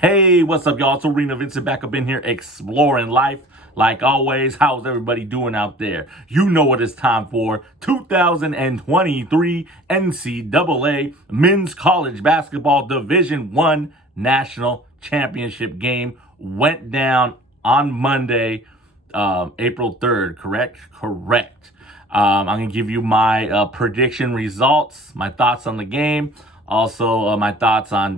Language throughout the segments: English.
Hey, what's up, y'all? It's ARENAVINCENT back up in here exploring life. Like always, how's everybody doing out there? You know what it's time for. 2023 NCAA Men's College Basketball Division I National Championship game went down on Monday, April 3rd, correct? Correct. I'm going to give you my prediction results, my thoughts on the game, also my thoughts on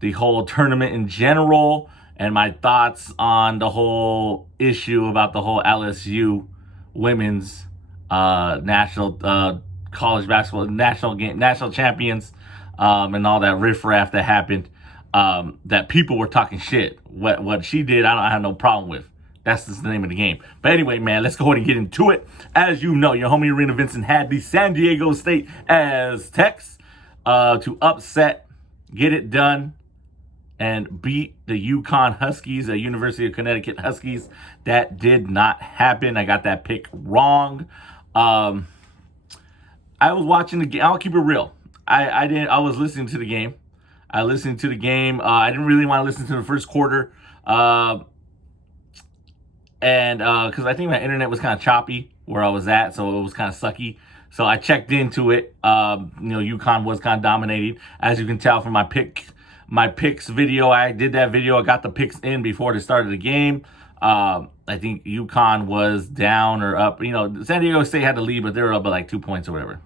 the whole tournament in general, and my thoughts on the whole issue about the whole LSU women's national college basketball national champions, and all that riffraff that happened. That people were talking shit. What she did, I have no problem with. That's just the name of the game. But anyway, man, let's go ahead and get into it. As you know, your homie ARENAVINCENT had the San Diego State Aztecs to upset, get it done, and beat the UConn Huskies, the University of Connecticut Huskies. That did not happen. I got that pick wrong. I was watching the game. I'll keep it real. I was listening to the game. I listened to the game. I didn't really want to listen to the first quarter. And because I think my internet was kind of choppy where I was at, so it was kind of sucky. So I checked into it. UConn was kind of dominating, as you can tell from my picks video. I did that video. I got the picks in before the start of the game. I think UConn was down or up. San Diego State had the lead, but they were up by like 2 points or whatever.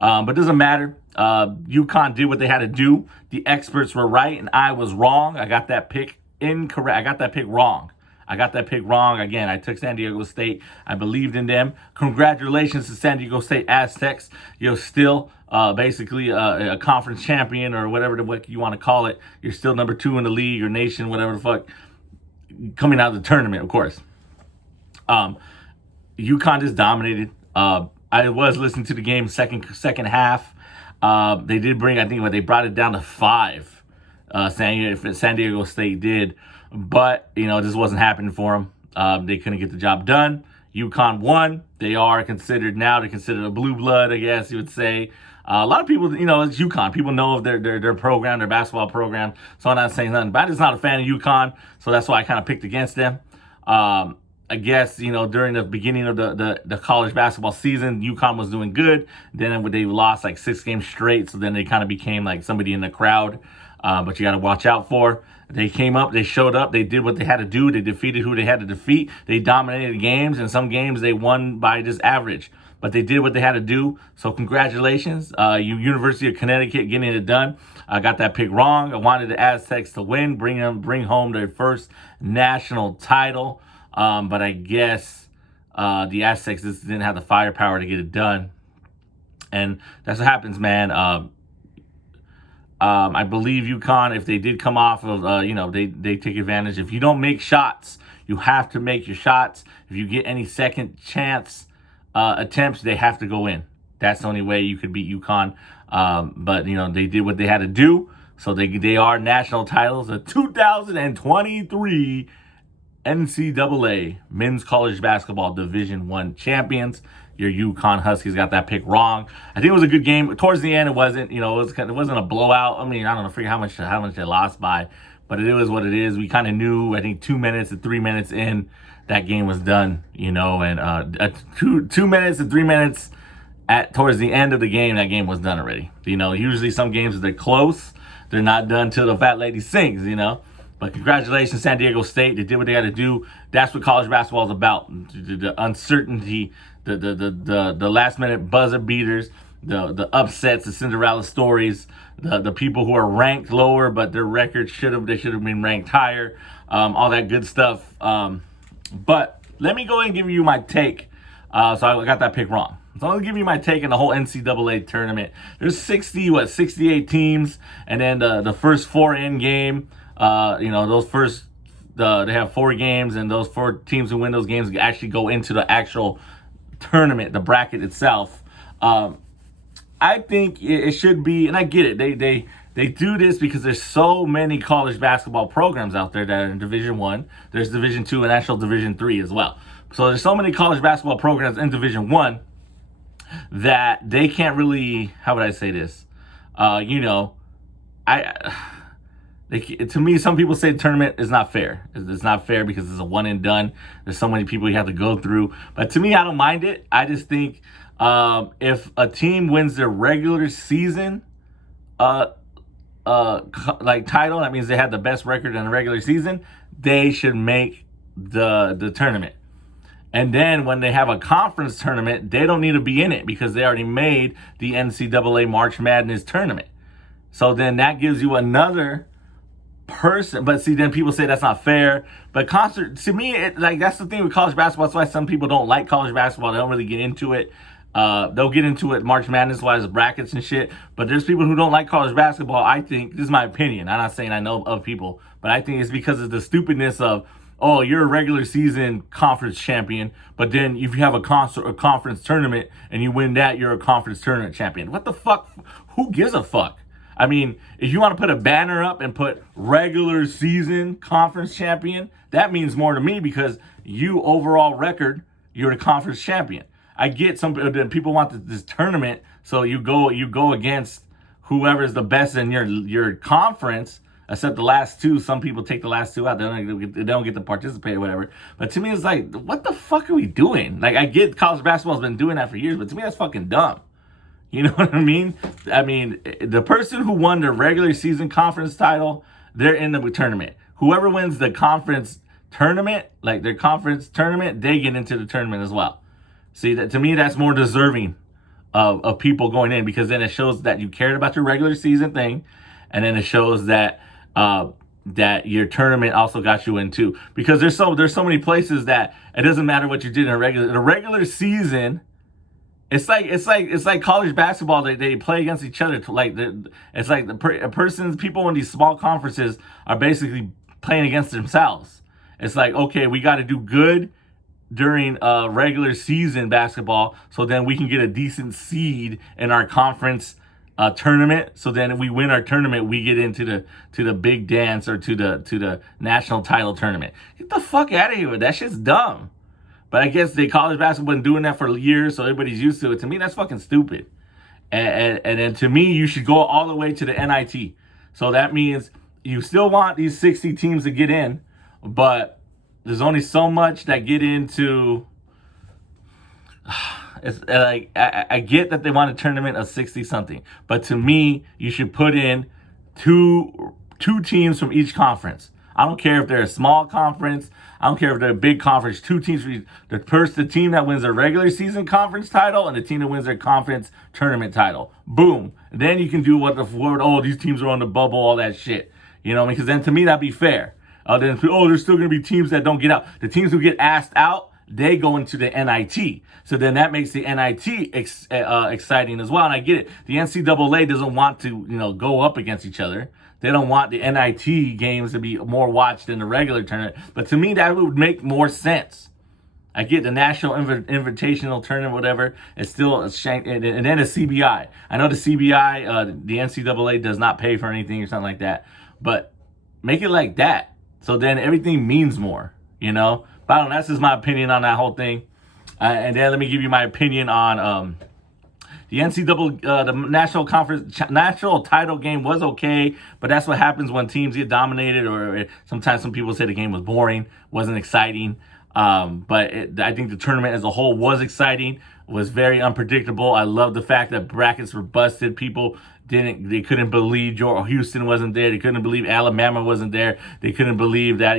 But it doesn't matter. UConn did what they had to do. The experts were right, and I was wrong. I got that pick incorrect. I got that pick wrong. Again, I took San Diego State. I believed in them. Congratulations to San Diego State Aztecs. You're still basically a conference champion, or whatever you want to call it. You're still number 2 in the league or nation, whatever the fuck, coming out of the tournament, of course. UConn just dominated. I was listening to the game second half. They did bring, I think, they brought it down to 5. San Diego State did. But, it just wasn't happening for them. They couldn't get the job done. UConn won. They're considered a blue blood, I guess you would say. A lot of people, it's UConn. People know of their program, their basketball program. So I'm not saying nothing. But I'm just not a fan of UConn. So that's why I kind of picked against them. I guess, during the beginning of the college basketball season, UConn was doing good. Then they lost like 6 games straight. So then they kind of became like somebody in the crowd. But you got to watch out for. They came up, they showed up, they did what they had to do, they defeated who they had to defeat, they dominated games, and some games they won by just average. But they did what they had to do, so congratulations. University of Connecticut getting it done. I got that pick wrong. I wanted the Aztecs to win, bring home their first national title. But I guess the Aztecs just didn't have the firepower to get it done. And that's what happens, man. I believe UConn, if they did come off of, they take advantage. If you don't make shots, you have to make your shots. If you get any second chance attempts, they have to go in. That's the only way you could beat UConn. But, they did what they had to do. So they are national titles. The 2023 NCAA Men's College Basketball Division I champions. Your UConn Huskies got that pick wrong. I think it was a good game. Towards the end, it wasn't. It wasn't a blowout. I mean, I don't know, forget how much they lost by, but it was what it is. We kind of knew. I think 2 minutes and 3 minutes in, that game was done. And 2 minutes and 3 minutes towards the end of the game, that game was done already. Usually some games, if they're close, they're not done till the fat lady sings. But congratulations, San Diego State. They did what they had to do. That's what college basketball is about. The uncertainty, the last minute buzzer beaters, the upsets, the Cinderella stories, the people who are ranked lower but their record should have been ranked higher, all that good stuff. But let me go ahead and give you my take. So I got that pick wrong. So I'll give you my take on the whole NCAA tournament. There's 68 teams, and then the first 4 in game. Those first, they have 4 games, and those 4 teams who win those games actually go into the actual tournament, the bracket itself. I think it should be, and I get it. They do this because there's so many college basketball programs out there that are in Division I. There's Division II and National Division III as well. So there's so many college basketball programs in Division I that they can't really, how would I say this? to me, some people say the tournament is not fair. It's not fair because it's a one and done. There's so many people you have to go through. But to me, I don't mind it. I just think if a team wins their regular season like title, that means they had the best record in the regular season, they should make the tournament. And then when they have a conference tournament, they don't need to be in it because they already made the NCAA March Madness tournament. So then that gives you another person. But see, then people say that's not fair. But to me, that's the thing with college basketball. That's why some people don't like college basketball. They don't really get into it. They'll get into it March Madness wise, brackets and shit. But there's people who don't like college basketball. I think, this is my opinion, I'm not saying I know of people, but I think it's because of the stupidness of, oh, you're a regular season conference champion, but then if you have a conference tournament and you win that, you're a conference tournament champion. What the fuck? Who gives a fuck? I mean, if you want to put a banner up and put regular season conference champion, that means more to me because you overall record, you're the conference champion. I get some people want this tournament, so you go against whoever's the best in your conference. Except the last two, some people take the last two out. They don't get to participate or whatever. But to me, it's like, what the fuck are we doing? Like, I get college basketball's been doing that for years, but to me, that's fucking dumb. You know what I mean? I mean, the person who won the regular season conference title, they're in the tournament. Whoever wins the conference tournament, like their conference tournament, they get into the tournament as well. See, that to me, that's more deserving of people going in because then it shows that you cared about your regular season thing, and then it shows that that your tournament also got you in too. Because there's so many places that it doesn't matter what you did in the regular season. It's like college basketball. They play against each other. It's like people in these small conferences are basically playing against themselves. It's like, okay, we got to do good during regular season basketball, so then we can get a decent seed in our conference tournament. So then if we win our tournament, we get into the big dance or to the national title tournament. Get the fuck out of here with that shit's dumb. But I guess the college basketball been doing that for years, so everybody's used to it. To me, that's fucking stupid. And then to me, you should go all the way to the NIT. So that means you still want these 60 teams to get in, but there's only so much that get into. It's like I get that they want a tournament of 60 something, but to me, you should put in two teams from each conference. I don't care if they're a small conference. I don't care if they're a big conference. Two teams for each. The team that wins their regular season conference title and the team that wins their conference tournament title. Boom. And then you can do these teams are on the bubble, all that shit. You know, because then to me that'd be fair. There's still going to be teams that don't get out. The teams who get asked out, they go into the NIT. So then that makes the NIT exciting as well. And I get it. The NCAA doesn't want to, go up against each other. They don't want the NIT games to be more watched than the regular tournament. But to me, that would make more sense. I get the National Invitational Tournament, whatever. It's still a shank. And then a CBI. I know the CBI, the NCAA does not pay for anything or something like that. But make it like that. So then everything means more, But I don't know, that's just my opinion on that whole thing. And then let me give you my opinion on the NCAA, the national title game was okay, but that's what happens when teams get dominated, or sometimes some people say the game was boring, wasn't exciting. But I think the tournament as a whole was exciting, was very unpredictable. I love the fact that brackets were busted. People they couldn't believe Houston wasn't there. They couldn't believe Alabama wasn't there. They couldn't believe that,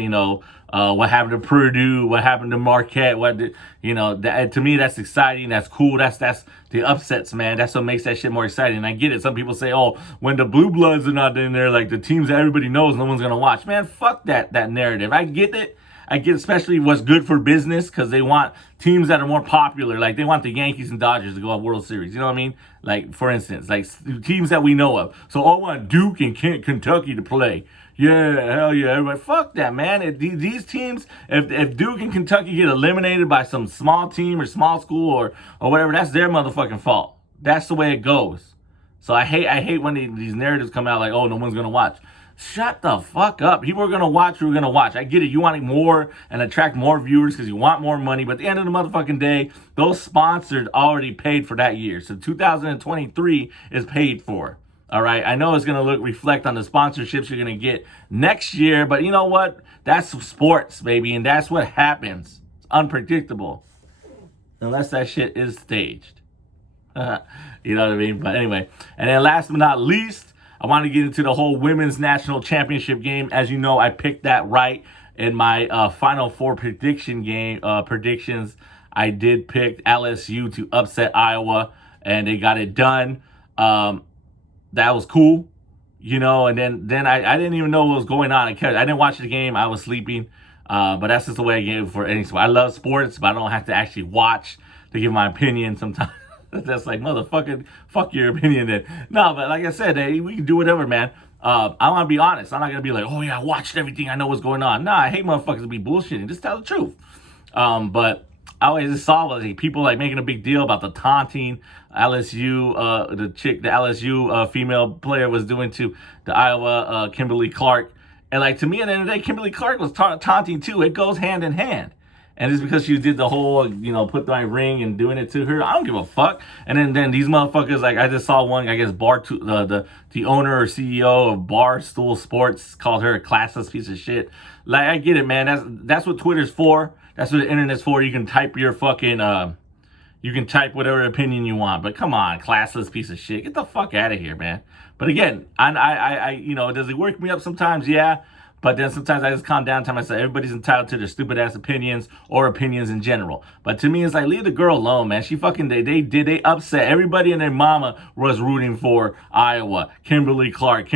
what happened to Purdue, what happened to Marquette, to me, that's exciting. That's cool. That's the upsets, man. That's what makes that shit more exciting. And I get it. Some people say, when the Blue Bloods are not in there, like the teams that everybody knows, no one's going to watch. Man, fuck that narrative. I get it. I get especially what's good for business because they want teams that are more popular. Like they want the Yankees and Dodgers to go on World Series. You know what I mean? Like, for instance, like teams that we know of. So I want Duke and Kentucky to play. Yeah, hell yeah. Everybody, fuck that, man. These teams, if Duke and Kentucky get eliminated by some small team or small school or whatever, that's their motherfucking fault. That's the way it goes. So I hate when these narratives come out like, no one's going to watch. Shut the fuck up. People are going to watch who are going to watch. I get it. You want more and attract more viewers because you want more money. But at the end of the motherfucking day, those sponsors already paid for that year. So 2023 is paid for. All right. I know it's going to reflect on the sponsorships you're going to get next year, but you know what? That's sports, baby. And that's what happens. It's unpredictable. Unless that shit is staged. You know what I mean? But anyway. And then last but not least, I want to get into the whole women's national championship game. As you know, I picked that right in my Final Four predictions. I did pick LSU to upset Iowa, and they got it done. That was cool, you know. And then I didn't even know what was going on. I didn't watch the game. I was sleeping. But that's just the way I gave it for any sport. I love sports, but I don't have to actually watch to give my opinion sometimes. That's like, motherfucker, fuck your opinion then. No, but like I said, we can do whatever, man. I want to be honest. I'm not going to be like, oh, yeah, I watched everything. I know what's going on. Nah, I hate motherfuckers to be bullshitting. Just tell the truth. But I always just saw people like making a big deal about the taunting LSU, the LSU female player was doing to the Iowa Kimberly Clark. And like, to me, at the end of the day, Kimberly Clark was taunting too. It goes hand in hand. And it's because she did the whole, put my ring and doing it to her. I don't give a fuck. And then these motherfuckers, like, I just saw one, I guess, the owner or CEO of Barstool Sports called her a classless piece of shit. Like, I get it, man. That's what Twitter's for. That's what the internet's for. You can type your fucking, you can type whatever opinion you want. But come on, classless piece of shit. Get the fuck out of here, man. But again, I does it work me up sometimes? Yeah. But then sometimes I just calm down to myself. Everybody's entitled to their stupid ass opinions or opinions in general. But to me, it's like, leave the girl alone, man. She fucking, they upset. Everybody and their mama was rooting for Iowa. Kimberly Clark,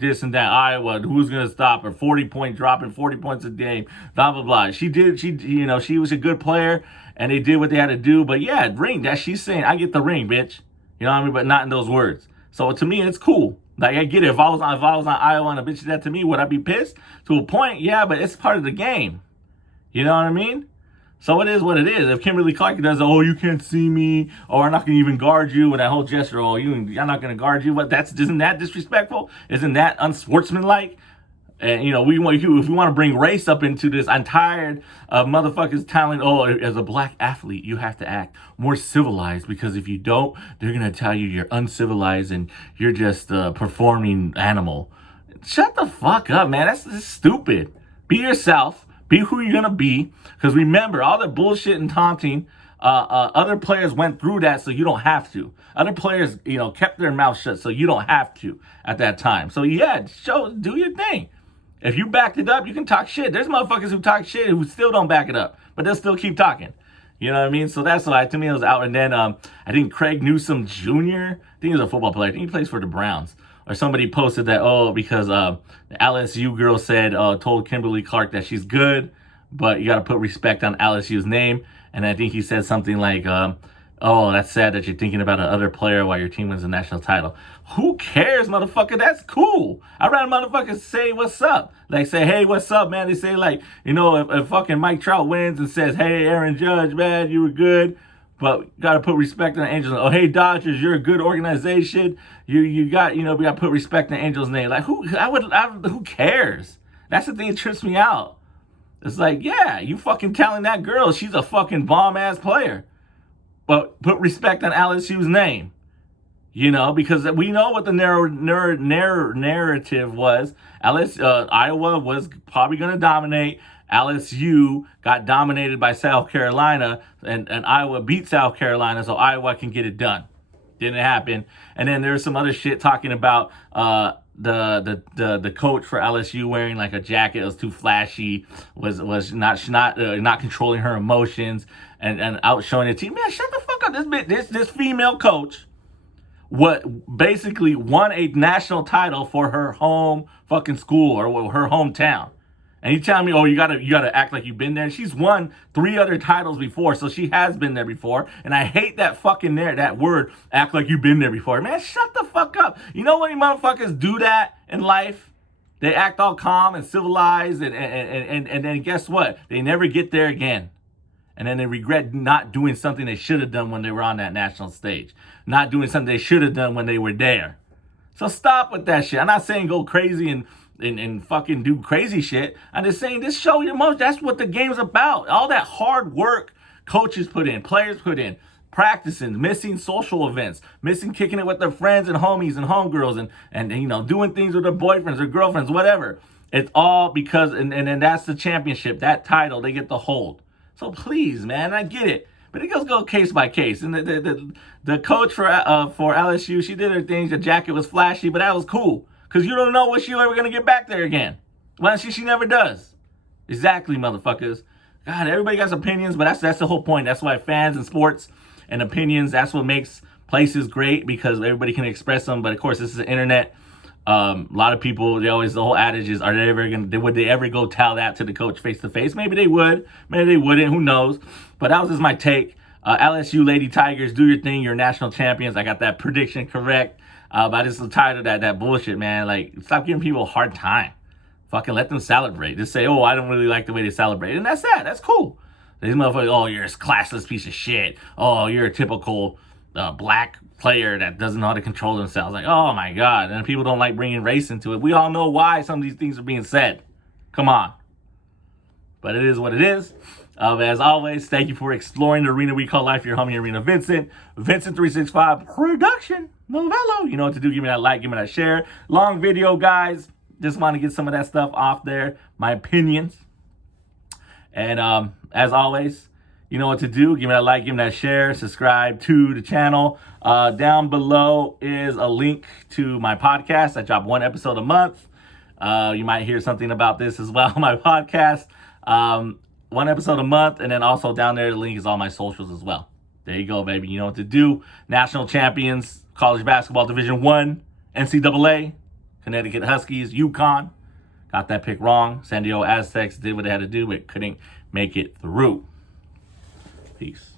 this and that. Iowa, who's going to stop her? 40-point dropping 40 points a game, blah, blah, blah. She was a good player and they did what they had to do. But yeah, ring, that she's saying, I get the ring, bitch. You know what I mean? But not in those words. So to me, it's cool. Like, I get it. If I was on Iowa and a bitch did that to me, would I be pissed? To a point, yeah, but it's part of the game. You know what I mean? So it is what it is. If Kimberly Clark does, oh, you can't see me, or I'm not going to even guard you, with that whole gesture, oh, I'm not going to guard you. What? Isn't that disrespectful? Isn't that unsportsmanlike? And, if we want to bring race up into this, I'm tired of motherfuckers telling, oh, as a black athlete, you have to act more civilized, because if you don't, they're going to tell you you're uncivilized and you're just a performing animal. Shut the fuck up, man. That's just stupid. Be yourself. Be who you're going to be. Because remember, all the bullshit and taunting, other players went through that, so you don't have to. Other players, kept their mouth shut, so you don't have to at that time. So yeah, do your thing. If you backed it up, you can talk shit. There's motherfuckers who talk shit who still don't back it up, but they'll still keep talking. You know what I mean? So that's why, to me, it was out. And then I think Craig Newsome Jr., I think he's a football player. I think he plays for the Browns. Or somebody posted that, because the LSU girl told Kimberly Clark that she's good, but you got to put respect on LSU's name. And I think he said something like, oh, that's sad that you're thinking about another player while your team wins a national title. Who cares, motherfucker? That's cool. I'd rather motherfuckers say what's up. Like, say, hey, what's up, man? They say, like, if fucking Mike Trout wins and says, hey, Aaron Judge, man, you were good, but got to put respect on the Angels. Oh, hey, Dodgers, you're a good organization. We got to put respect on the Angels' name. Like, who cares? That's the thing that trips me out. It's like, yeah, you fucking telling that girl she's a fucking bomb-ass player. But put respect on LSU's name. Because we know what the narrative was. Iowa was probably going to dominate. LSU got dominated by South Carolina, and Iowa beat South Carolina, so Iowa can get it done. Didn't happen. And then there's some other shit talking about the coach for LSU wearing like a jacket that was too flashy, was not controlling her emotions and out showing the team. Man, shut the fuck up. This female coach basically won a national title for her home fucking school or her hometown. And you tell me, oh, you gotta act like you've been there. She's won 3 other titles before, so she has been there before. And I hate that fucking that word, act like you've been there before. Man, shut the fuck up. You know when you motherfuckers do that in life? They act all calm and civilized, and then guess what? They never get there again. And then they regret not doing something they should have done when they were on that national stage. Not doing something they should have done when they were there. So stop with that shit. I'm not saying go crazy and fucking do crazy shit. I'm just saying, just show your emotion. That's what the game's about. All that hard work coaches put in, players put in, practicing, missing social events, missing kicking it with their friends and homies and homegirls and you know, doing things with their boyfriends or girlfriends, whatever. It's all because, and that's the championship, that title they get to hold. So please, man, I get it. But it goes go case by case. And the coach for LSU, she did her things. The jacket was flashy, but that was cool. Because you don't know what she's ever going to get back there again. Well, she never does. Exactly, motherfuckers. God, everybody got opinions, but that's the whole point. That's why fans and sports and opinions, that's what makes places great, because everybody can express them. But of course, this is the internet. A lot of people, the whole adage is, would they ever go tell that to the coach face to face? Maybe they would, maybe they wouldn't, who knows? But that was just my take. LSU Lady Tigers, do your thing, you're national champions. I got that prediction correct. But I just tired of that bullshit, man. Like, stop giving people a hard time. Fucking let them celebrate. Just say, oh, I don't really like the way they celebrate. And that's that. That's cool. These motherfuckers, oh, you're a classless piece of shit. Oh, you're a typical black player that doesn't know how to control themselves. Like, oh my God. And people don't like bringing race into it. We all know why some of these things are being said. Come on. But it is what it is. As always, thank you for exploring the arena we call life. Your homie, Arena Vincent. Vincent365 production. Novello. You know what to do. Give me that like. Give me that share. Long video, guys. Just want to get some of that stuff off there. My opinions. And as always, you know what to do. Give me that like, give me that share, subscribe to the channel. Down below is a link to my podcast. I drop one episode a month. You might hear something about this as well on my podcast. One episode a month, and then also down there, the link is all my socials as well. There you go, baby. You know what to do. National champions, college basketball Division I, NCAA, Connecticut Huskies, UConn. Got that pick wrong. San Diego Aztecs did what they had to do, but couldn't make it through. Peace.